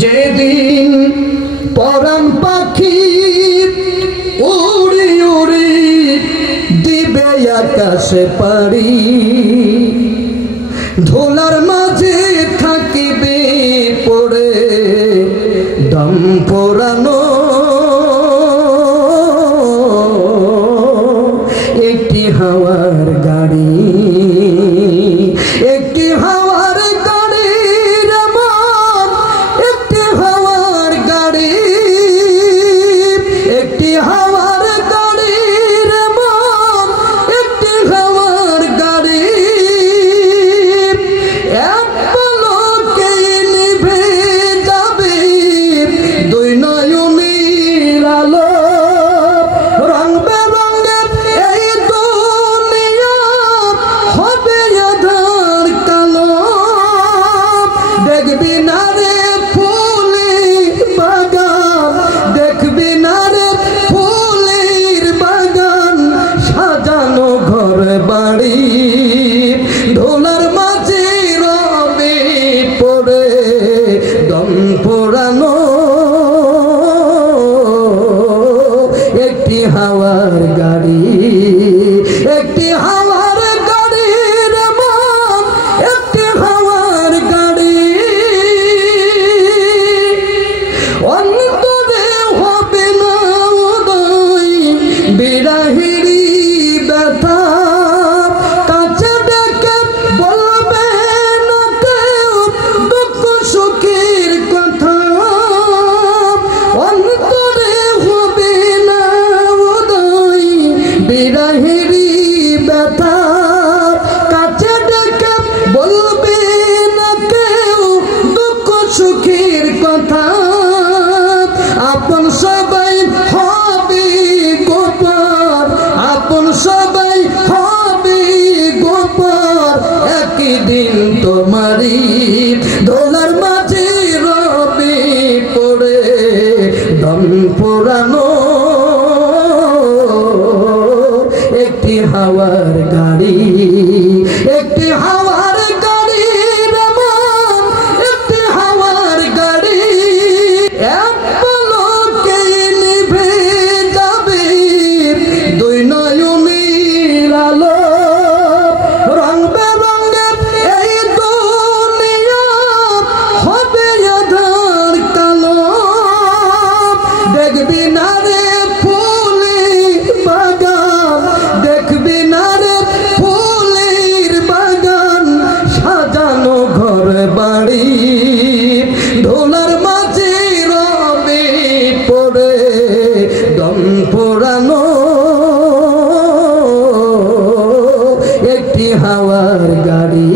যেদিন পরাণ পাখি উড়ি উড়ি দিবে আকাশে পাড়ি, ধুলার মাঝে থাকিবে পড়ে দম পোড়ানো একটি হাওয়ার গাড়ি, একটি হাওয়ার গাড়ি রে মন, একটি হাওয়ার গাড়ি, একটি হাওয়ার গাড়ি রে মন, একটি হাওয়ার গাড়ি। এক পলকে নিভে যাবে দুই নয়নের আলো, রং বেরঙের এই দুনিয়া হবে আঁধার কালো। দেখবি না রে ফুলের বাগান, দেখবি না রে ফুলের বাগান, সাজানো ঘর বাড়ি, ধুলার মাঝে রবে পড়ে দম পোড়ানো একটি হাওয়ার গাড়ি, একটি হাওয়ার গাড়ি রে মন, একটি হাওয়ার গাড়ি। অন্তরে হবে না উদয় বিরাহিরি ব্যথা, কাছে ডেকে বলবে না কেউ দুঃখ সুখের কথা। অন্তরে হবে না উদয় বিরাহিরি ব্যথা, কাছে ডেকে বলবে না কেউ দুঃখ সুখের কথা। আপন সবাই হবে গোপন, আপন সবাই হবে গোপন, একই দিন তোমারই ধুলার মাঝে রবে পড়ে দম পোড়ানো একটি হাওয়ার গাড়ি, একটি হাওয়ার গাড়ি রে মন, একটি হাওয়ার গাড়ি। এক পলকে নিভে যাবে দুই নয়নের আলো, রং বেরঙের এই দুনিয়া হবে আঁধার কালো। দেখবি না রে ফুলের বাগান, দেখবি না রে ফুলের বাগান, সাজানো ঘর বাড়ি, ধুলার মাঝে রবে পড়ে দম পোড়ানো একটি হাওয়ার গাড়ি।